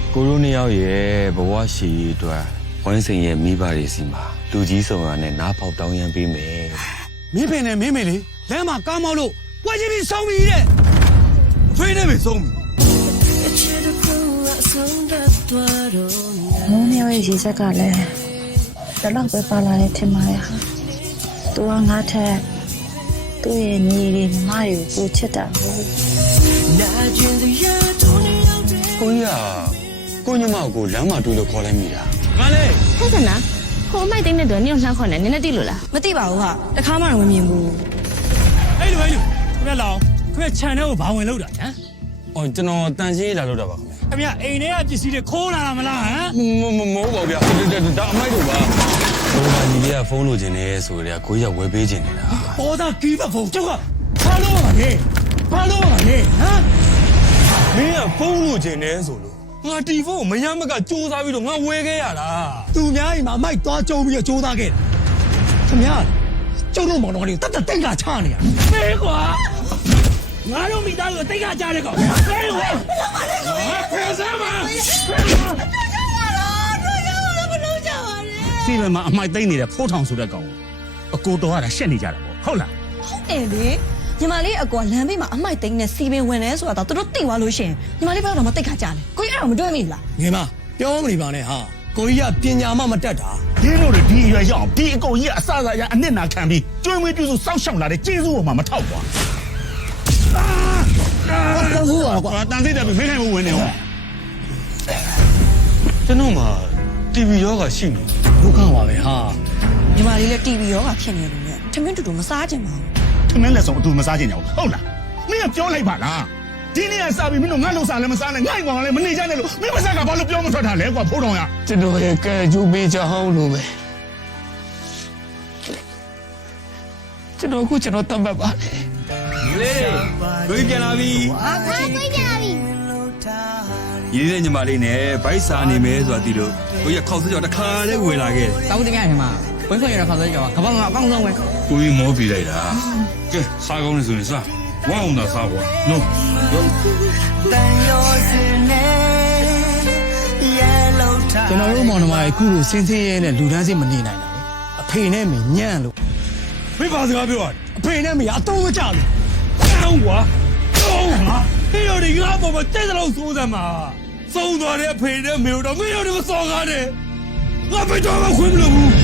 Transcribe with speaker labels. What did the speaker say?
Speaker 1: ကိုရိုနီယောက်ရဲ့ဘဝရှိရေးအတွက်ဝိုင်းစိန်ရဲ့မိဘတွေစီမှာလူကြီးဆောင်ရနဲ့နားပေါက်တောင်းရမ်းပေးမယ်
Speaker 2: မင်းပင်နဲ့မင်းမေလေးလမ်းမှာကားမောက်လို့ပွဲချင်းပြီးဆုံးပြီတဲ့ဖေးနဲ့ပဲဆုံးပြီ
Speaker 3: မိုးမြောက်ရဲ့ရေစက်ကလည်းတော့ပဲပါလာတဲ့ထင်ပါရဲ့ဟာသူကငါထက်သူ့ရဲ့ညီတွေညီမတွေကိုချစ်တာဟုတ်
Speaker 1: ကိုကြီးကိုညမကိုလမ်းမှာတွေ့လို့ခေါ်လိုက်မိတာ
Speaker 2: ငါလေ
Speaker 4: ဟဲ့ကနာဟိုမိုက်သိန်းတဲ့တော့နင်တို့လှမ်းခေါ်နေနည်းနည်းသိလို့လား
Speaker 5: မသိပါဘူးဟာတခါမှတော့မမြင်ဘူး
Speaker 2: အဲ့လိုခင်ဗျလောင်ခင်ဗျခြံထဲကိုဘာဝင်လို့တာဟမ်
Speaker 1: အော်ကျွန်တော်တန်ရှင်းလာလို့တာပါ
Speaker 2: ခင်ဗျအိမ်ထဲကပစ္စည်းတွေခိုးလာတာမလားဟမ်
Speaker 1: မဟုတ်ပါဗျာဒါအမိုက်တို့ပါဘိုးဘာကြီးကဖုန်းလိုချင်နေဆိုတဲ့ကိုကြီးကဝယ်ပေးချင်နေတာ
Speaker 2: ပေါ်သားကီးဖုန်းကျောက်ကဘာလို့ပါလဲဟမ်
Speaker 1: မင်းကဖုန်းလိုချင်နေဆိုလို့ငါတီဖုန်းမရမကစူးစမ်းပြီးတော့ငါဝယ်ခဲ့ရတာ
Speaker 2: သူများအိမ်မှာမိုက်သွားကြုံပြီးတော့စူးစမ်းခဲ့တာခင်ဗျကျုပ်တို့မောင်တော်ကတတ်တိတ်ကချနေရမေးကွာငါတို့မိသားစုတိတ်ကချတဲ့ကောင်မေးကွာဖယ်စမ်းပါ
Speaker 6: စီမံမှာအမိုက်သိမ့်နေတဲ့ဖိုးထောင်ဆိုတဲ့ကောင်အကိုတော်ကရှက်နေကြတာပေါ့ဟုတ်လား
Speaker 5: ဟုတ်တယ်လေညီမလေးအကွာလမ်းဘေးမှာအမိုက်သိန်းနဲ့စီပင်ဝင်နေဆိုတာတော့သူတို့သိသွားလို့ရှိရင်ညီမလေးဘက်တော့မသိခါကြတယ်ကိုကြီးအဲ့တော့မတွေ့မိဘူးလား
Speaker 2: ငယ်မပြောမနေပါနဲ့ဟာကိုကြီးကပညာမှမတတ်တာ
Speaker 6: ဒီလိုတွေဒီအရွယ်ရောက်ဒီအကုန်ကြီးကအစအစရအနစ်နာခံပြီးကျွေးမွေးပြုစုစောက်ရှောက်လာတဲ့ကျေးဇူးပေါ်မှာမထောက်ကွာ
Speaker 2: တန်ဆိုးပါကွာ
Speaker 6: တန်စိတ်တယ်ဖိခိုင်မှုဝင်နေဟော
Speaker 1: ကျွန်တော်မှာ TV ရောဂါရှိနေ
Speaker 2: ဒုက္ခပါပဲဟာ
Speaker 5: ညီမလေးလည်း TV ရောကဖြစ်နေတယ်နဲ့ထမင်းတူတူမစားကြပါဘူး
Speaker 6: ထမင်းလက်ဆောင်အတူမစားကြင်ကြဘူးဟုတ်လားမင်းကပြောလိုက်ပါလားဒီနေ့ကစားပြီးမင်းတို့ငါ့လုံစားလည်းမစားနဲ့ငါ့ကောင်လည်းမနေကြနဲ့လို့မင်းမစားကဘာလို့ပြောမထွက်တာလဲကွာဖိုးတော်ရ
Speaker 1: ကျွန်တော်ရဲ့ကဲကျူပေးချောင်းလို့ပဲကျွန်တော်တတ်မှတ်ပါလေကိုကြီးပြန်လာပြီ
Speaker 4: ကိုကြီးပြန်လာပြီ
Speaker 1: ရည်တဲ့ညီမလေးနဲ့ဗိုက်စာနေမယ်ဆိုတာသိလို့ကိုကြီးခေါက်စကြောတခါတည်းဝင်လာခဲ့
Speaker 7: တောင်းတကယ်မှာဝင်းခွင့်ရခေါက်စကြောကဘာမှအကောင်းဆုံးပဲ
Speaker 1: ကိုကြီးမောပြလိုက်တာကဲစားကောင်းနေဆိုရင်စားဝမ်းအောင်သာစားပါနော်
Speaker 2: ကျွန်တော်တို့မောင်နှမရဲ့ခုလိုစင်းစင်းရဲနဲ့လူတန်းစင်းမနေနိုင်တာလေအဖေနဲ့မညံ့လို့ဖေးပါစကားပြောရတယ်အဖေနဲ့မရအတုံးမကြလို့ကောင်းကွာကောင်းဟာဟေးရဒီငါပေါ်မှာတဲ့တော့စိုးစမ်းမှာသုံးသွားတဲ့အဖေနဲ့မေတို့တော့မင်းတို့မစော်ကားနဲ့ငါဖေးတော့မခွင့်မလို့ဘူး